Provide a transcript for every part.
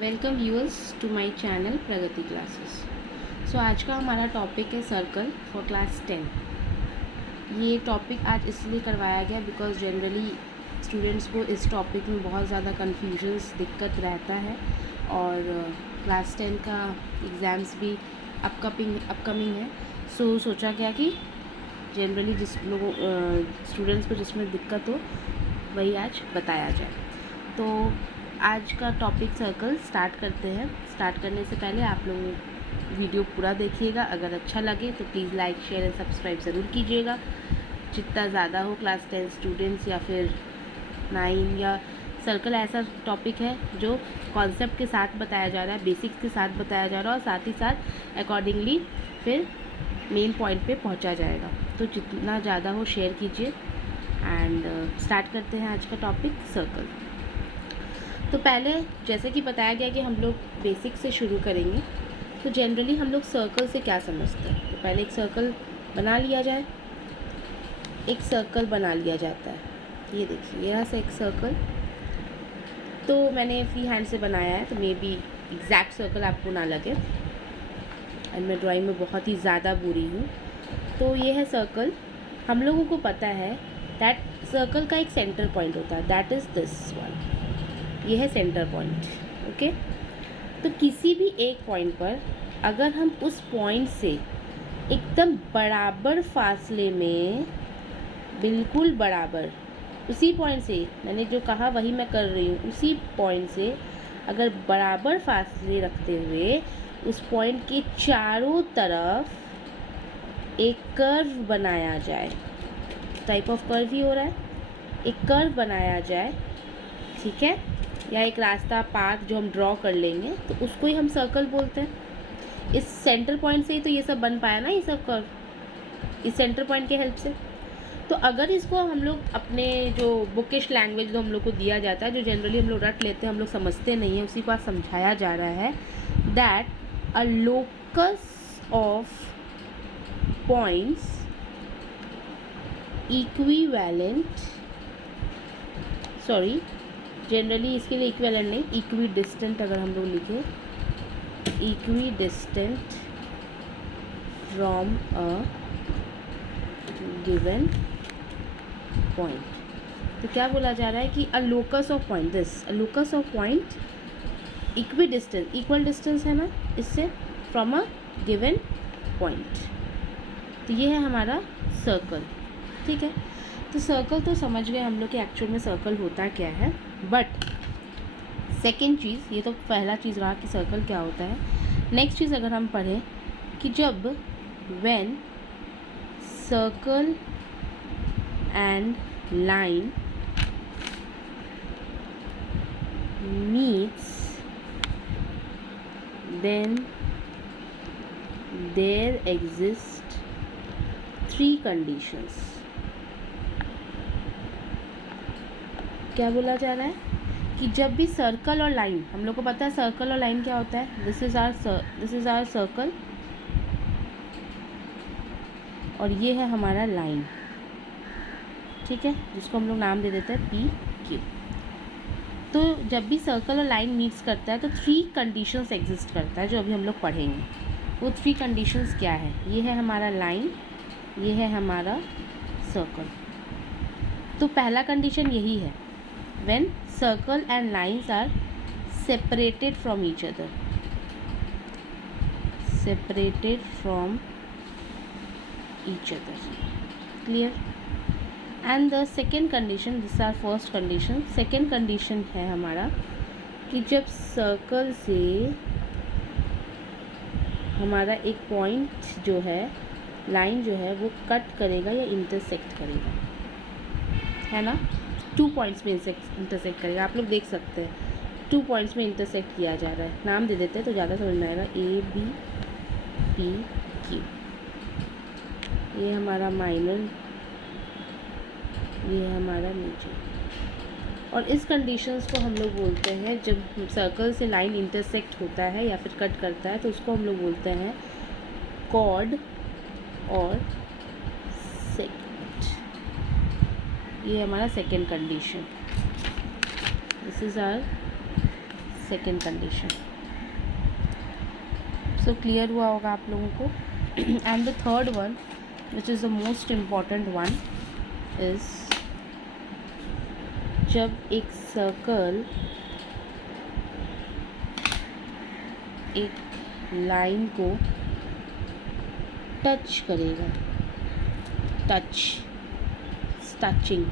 Welcome viewers to my channel Pragati classes. So आज का हमारा टॉपिक है सर्कल फॉर क्लास 10। ये टॉपिक आज इसलिए करवाया गया बिकॉज जनरली स्टूडेंट्स को इस टॉपिक में बहुत ज़्यादा कन्फ्यूजन्स दिक्कत रहता है और क्लास 10 का एग्ज़ाम्स भी अपकमिंग है। सो सोचा गया कि जनरली जिस लोगों स्टूडेंट्स को जिसमें दिक्कत हो वही आज बताया जाए। तो आज का टॉपिक सर्कल स्टार्ट करते हैं। स्टार्ट करने से पहले आप लोग वीडियो पूरा देखिएगा। अगर अच्छा लगे तो please like share and subscribe ज़रूर कीजिएगा। जितना ज़्यादा हो क्लास 10 स्टूडेंट्स या फिर 9 या सर्कल ऐसा टॉपिक है जो कॉन्सेप्ट के साथ बताया जा रहा है, बेसिक्स के साथ बताया जा रहा है और साथ ही साथ अकॉर्डिंगली फिर मेन पॉइंट पे पहुंचा जाएगा। तो जितना ज़्यादा हो शेयर कीजिए एंड स्टार्ट करते हैं आज का टॉपिक सर्कल। तो पहले जैसे कि बताया गया कि हम लोग बेसिक से शुरू करेंगे। तो जनरली हम लोग सर्कल से क्या समझते हैं, तो पहले एक सर्कल बना लिया जाए। एक सर्कल बना लिया जाता है, ये देखिए यहाँ से एक सर्कल तो मैंने फ्री हैंड से बनाया है, तो मे बी एग्जैक्ट सर्कल आपको ना लगे एंड मैं ड्राइंग में बहुत ही ज़्यादा बुरी हूँ। तो ये है सर्कल। हम लोगों को पता है दैट सर्कल का एक सेंटर पॉइंट होता है, दैट इज़ दिस वन। ये है सेंटर पॉइंट। ओके, तो किसी भी एक पॉइंट पर अगर हम उस पॉइंट से एकदम बराबर फासले में, बिल्कुल बराबर उसी पॉइंट से, मैंने जो कहा वही मैं कर रही हूँ, उसी पॉइंट से अगर बराबर फासले रखते हुए उस पॉइंट के चारों तरफ एक कर्व बनाया जाए, टाइप ऑफ कर्व ही हो रहा है, एक कर्व बनाया जाए, ठीक है, या एक रास्ता पाथ जो हम ड्रॉ कर लेंगे तो उसको ही हम सर्कल बोलते हैं। इस सेंटर पॉइंट से ही तो ये सब बन पाया ना, ये सब कर्व, इस सेंटर पॉइंट के हेल्प से। तो अगर इसको हम लोग अपने जो बुकिश लैंग्वेज जो हम लोग को दिया जाता है, जो जनरली हम लोग रट लेते हैं, हम लोग समझते नहीं हैं, उसी को आज समझाया जा रहा है that a locus of points equivalent, sorry generally इसके लिए इक्विवेलेंट नहीं, इक्वी डिस्टेंट अगर हम लोग लिखें, equi distant from a given point. तो क्या बोला जा रहा है कि अ locus of point, this a locus of point equi distance, equal distance है ना इससे, फ्रॉम अ गिवन पॉइंट। तो ये है हमारा सर्कल, ठीक है। तो सर्कल तो समझ गए हम लोग कि एक्चुअल में सर्कल होता क्या है। बट सेकेंड चीज़, ये तो पहला चीज़ रहा कि सर्कल क्या होता है। नेक्स्ट चीज़ अगर हम पढ़ें कि जब when circle and line meets then there exist 3 conditions. क्या बोला जा रहा है कि जब भी सर्कल और लाइन, हम लोग को पता है सर्कल और लाइन क्या होता है, दिस इज़ आवर सर्कल और ये है हमारा लाइन, ठीक है, जिसको हम लोग नाम दे देते हैं पी क्यू। तो जब भी सर्कल और लाइन मीट्स करता है तो 3 कंडीशंस एग्जिस्ट करता है, जो अभी हम लोग पढ़ेंगे। वो 3 कंडीशंस क्या है, ये है हमारा लाइन, ये है हमारा सर्कल। तो पहला कंडीशन यही है, when circle and lines are separated from each other, separated from each other, clear। and the second condition, this is our first condition, second condition है हमारा कि जब सर्कल से हमारा एक पॉइंट जो है, लाइन जो है वो कट करेगा या इंटरसेक्ट करेगा, है ना, 2 पॉइंट्स में इंटरसेक्ट करेगा। आप लोग देख सकते हैं 2 पॉइंट्स में इंटरसेक्ट किया जा रहा है, नाम दे देते हैं तो ज़्यादा समझ में आएगा, ए बी पी क्यू। ये हमारा माइनर, ये हमारा नीचे। और इस कंडीशंस को हम लोग बोलते हैं, जब सर्कल से लाइन इंटरसेक्ट होता है या फिर कट करता है तो उसको हम लोग बोलते हैं कॉर्ड और सेक। ये हमारा second condition, this is our second condition. So clear हुआ होगा आप लोगों को। And the third one which is the most important one is जब एक सर्कल एक लाइन को टच करेगा, टचिंग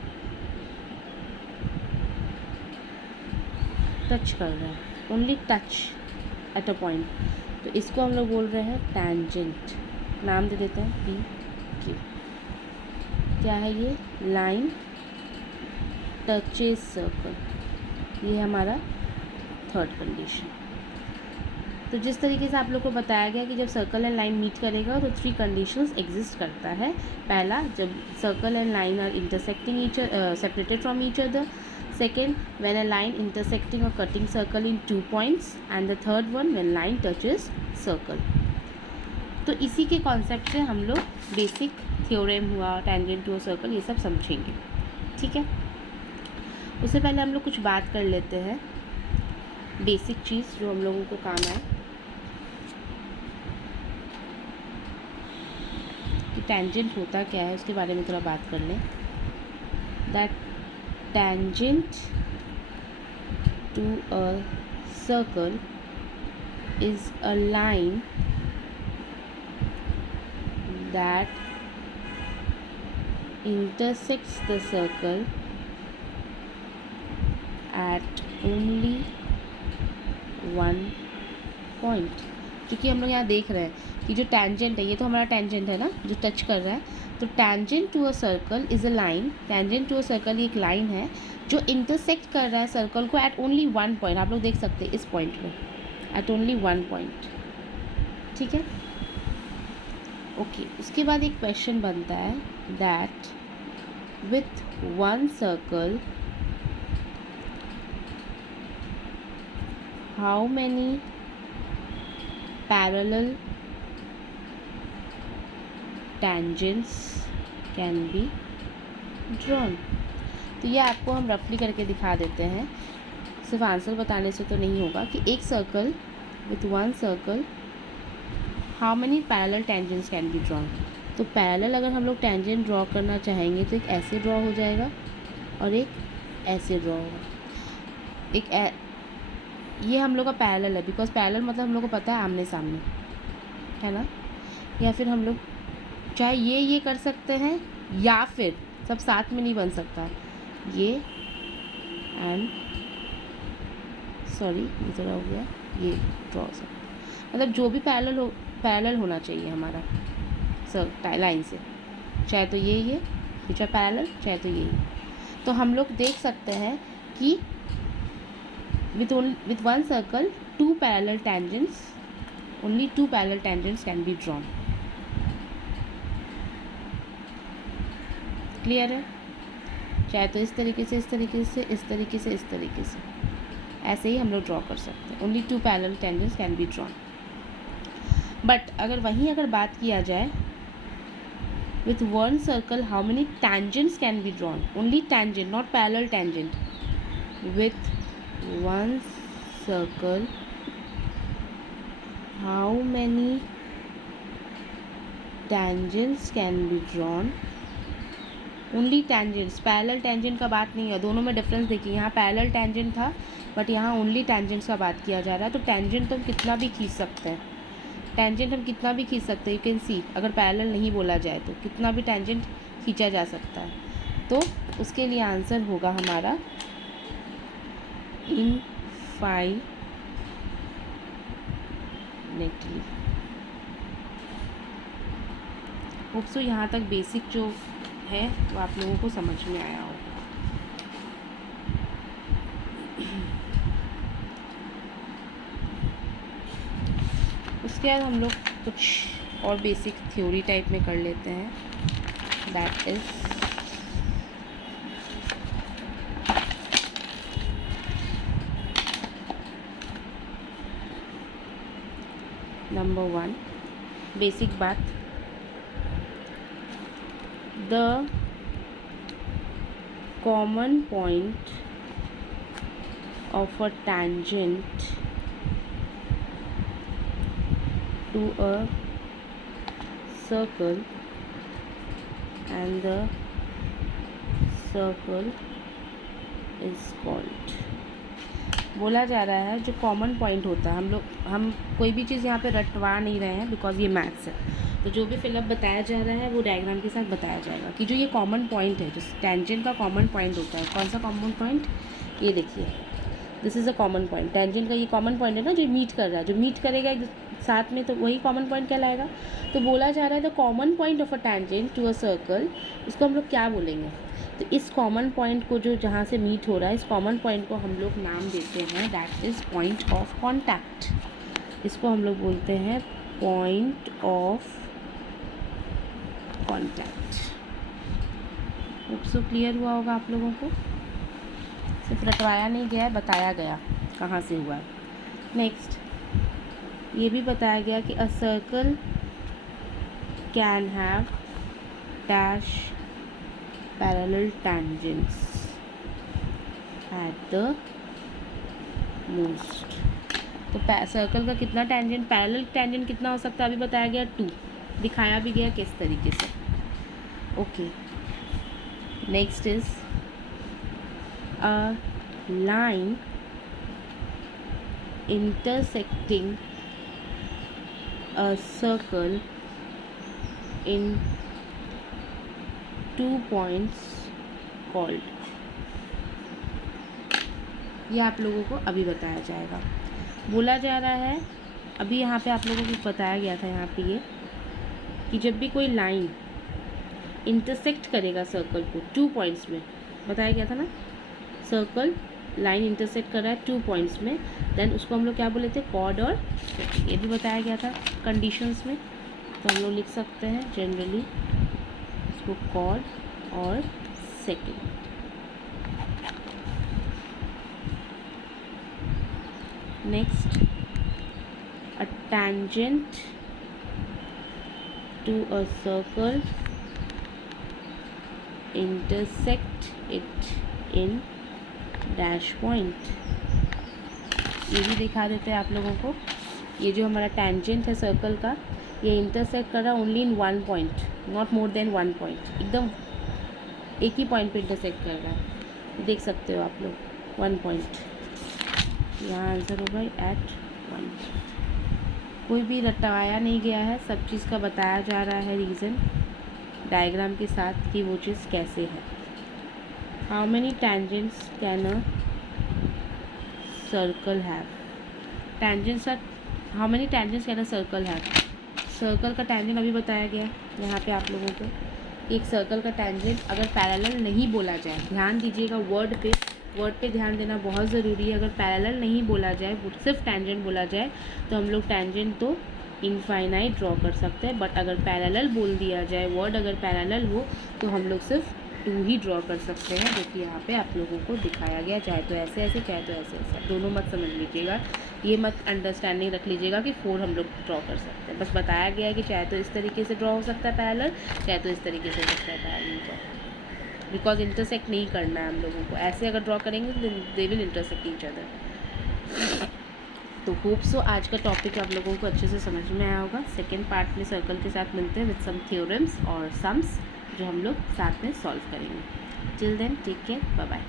टच कर रहा है, only touch at a point, तो इसको हम लोग बोल रहे हैं टैंजेंट। नाम दे देते हैं पी क्यू। क्या है ये? लाइन टचेस सर्कल, ये है हमारा थर्ड कंडीशन। तो जिस तरीके से आप लोग को बताया गया कि जब सर्कल एंड लाइन मीट करेगा तो 3 कंडीशंस एग्जिस्ट करता है। पहला, जब circle and line are intersecting each separated from each other. Second, when a line intersecting और cutting circle in 2 points. And the third one, when line touches circle. तो इसी के कॉन्सेप्ट से हम लोग बेसिक थ्योरेम हुआ, टेंजेंट टू अ सर्कल, ये सब समझेंगे। ठीक है, उससे पहले हम लोग कुछ बात कर लेते हैं, बेसिक चीज़ जो हम लोगों को काम आए कि टेंजेंट होता क्या है, उसके बारे में थोड़ा बात कर लें। That tangent to a circle is a line that intersects the circle at only one point। क्योंकि हम लोग यहाँ देख रहे हैं कि जो टेंजेंट है, ये तो हमारा टेंजेंट है ना, जो टच कर रहा है। तो tangent to a circle is a line, tangent to a circle एक लाइन है जो इंटरसेक्ट कर रहा है सर्कल को एट ओनली वन पॉइंट। आप लोग देख सकते हैं इस पॉइंट में, एट ओनली वन पॉइंट। ठीक है, ओके। उसके बाद एक क्वेश्चन बनता है that with one circle how many parallel tangents can be drawn। तो ये आपको हम रफली करके दिखा देते हैं, सिर्फ आंसर बताने से तो नहीं होगा। कि एक circle with one circle how many parallel tangents can be drawn. तो पैरेलल अगर हम लोग टेंजेंट ड्रॉ करना चाहेंगे तो एक ऐसे ड्रॉ हो जाएगा और एक ऐसे ड्रॉ होगा। ये हम लोग का पैरेलल है, बिकॉज पैरेलल मतलब हम लोग को पता है आमने सामने, है ना। या फिर हम लोग चाहे ये कर सकते हैं, या फिर सब साथ में नहीं बन सकता, ये एंड सॉरी ये थोड़ा हो गया, ये ड्रॉ हो सकता। मतलब जो भी पैरेलल होना चाहिए हमारा लाइन से, चाहे तो ये चाहे पैरेलल, चाहे तो ये। तो हम लोग देख सकते हैं कि with one circle only two parallel tangents can be drawn। Clear है? चाहे तो इस तरीके से, इस तरीके से, इस तरीके से, इस तरीके से, ऐसे ही हम लोग ड्रॉ कर सकते हैं। Only 2 parallel tangents can be drawn. But अगर बात किया जाए with one circle how many tangents can be drawn, only tangent, not parallel tangent. With one circle how many tangents can be drawn, only tangents. Parallel tangent का बात नहीं है, दोनों में डिफरेंस देखिए। यहाँ पैरेलल टेंजेंट था बट यहाँ ओनली टेंजेंट्स का बात किया जा रहा है। तो टेंजेंट तो हम कितना भी खींच सकते हैं, टेंजेंट हम कितना भी खींच सकते हैं। यू कैन सी, अगर पैरेलल नहीं बोला जाए तो कितना भी टेंजेंट खींचा जा सकता है। तो उसके लिए आंसर होगा हमारा इनफाइनाइटली। होप सो यहाँ तक बेसिक जो है वो आप लोगों को समझ में आया होगा। उसके बाद हम लोग कुछ और बेसिक थ्योरी टाइप में कर लेते हैं। दैट इज नंबर 1, बेसिक बात, the common point of a tangent to a circle and the circle is called। बोला जा रहा है जो कॉमन पॉइंट होता है, हम कोई भी चीज़ यहाँ पे रटवा नहीं रहे हैं बिकॉज ये मैथ्स है, तो जो भी फिलअप बताया जा रहा है वो डायग्राम के साथ बताया जाएगा कि जो ये कॉमन पॉइंट है, जो टेंजेंट का कॉमन पॉइंट होता है, कौन सा कॉमन पॉइंट, ये देखिए this is a common point. Tangent का ये कॉमन पॉइंट है ना, जो मीट कर रहा है, जो मीट करेगा एक साथ में, तो वही कॉमन पॉइंट कहलाएगा। तो बोला जा रहा है the common point of a tangent to a circle, इसको हम लोग क्या बोलेंगे, तो इस कॉमन पॉइंट को जो जहाँ से मीट हो रहा है, इस कॉमन पॉइंट को हम लोग नाम देते हैं that is point of contact. इसको हम लोग बोलते हैं point of contact. Hope so clear हुआ होगा आप लोगों को, सिर्फ रटवाया नहीं गया है, बताया गया कहाँ से हुआ है। नेक्स्ट ये भी बताया गया कि a circle can have dash parallel tangents at the most। तो सर्कल का कितना टेंजेंट, पैरेलल टेंजेंट कितना हो सकता है, अभी बताया गया 2, दिखाया भी गया किस तरीके से। Okay, next is a line intersecting a circle in 2 points called। ये आप लोगों को अभी बताया जाएगा। बोला जा रहा है अभी यहाँ पे आप लोगों को बताया गया था यहाँ पे ये कि जब भी कोई लाइन इंटरसेक्ट करेगा सर्कल को 2 पॉइंट्स में, बताया गया था ना, सर्कल लाइन इंटरसेक्ट कर रहा है 2 पॉइंट्स में, देन उसको हम लोग क्या बोले थे, कॉर्ड, और ये भी बताया गया था कंडीशंस में, तो हम लोग लिख सकते हैं जनरली इसको कॉर्ड और second. Next a tangent to a circle intersect it in dash point। ये भी दिखा देते हैं आप लोगों को, ये जो हमारा टेंजेंट है सर्कल का, ये इंटरसेक्ट कर रहा है only in 1 point, not more than 1 point, एकदम एक ही पॉइंट पे इंटरसेक्ट कर रहा है, देख सकते हो आप लोग 1 पॉइंट। यहाँ आंसर होगा एट 1। कोई भी रटवाया नहीं गया है, सब चीज़ का बताया जा रहा है रीज़न डायग्राम के साथ कि वो चीज़ कैसे है। How many tangents can a circle have, tangents are, how many tangents can a circle have, circle का टेंजेंट अभी बताया गया यहाँ पे आप लोगों को। एक सर्कल का टेंजेंट अगर पैरेलल नहीं बोला जाए, ध्यान दीजिएगा वर्ड पे ध्यान देना बहुत ज़रूरी है। अगर पैरेलल नहीं बोला जाए, सिर्फ टेंजेंट बोला जाए, तो हम लोग टेंजेंट तो इनफाइनाइट ड्रॉ कर सकते हैं, बट अगर पैरेलल बोल दिया जाए, वर्ड अगर पैरेलल हो, तो हम लोग सिर्फ 2 ही ड्रॉ कर सकते हैं, जो कि यहाँ पे आप लोगों को दिखाया गया, चाहे तो ऐसे ऐसे, चाहे तो ऐसे ऐसे, दोनों मत समझ लीजिएगा, ये मत अंडरस्टैंडिंग रख लीजिएगा कि 4 हम लोग ड्रॉ कर सकते हैं। बस बताया गया है कि चाहे तो इस तरीके से ड्रॉ हो सकता है पैरेलल, चाहे तो इस तरीके से हो सकता है पैरेलल ड्रॉ, बिकॉज इंटरसेक्ट नहीं करना है हम लोगों को। ऐसे अगर ड्रॉ करेंगे तो they will intersect each other. तो होप सो आज का टॉपिक आप लोगों को अच्छे से समझ में आया होगा। सेकेंड पार्ट में सर्कल के साथ मिलते हैं विद सम थ्योरम्स और सम्स जो हम लोग साथ में सॉल्व करेंगे। Till then take care, bye bye.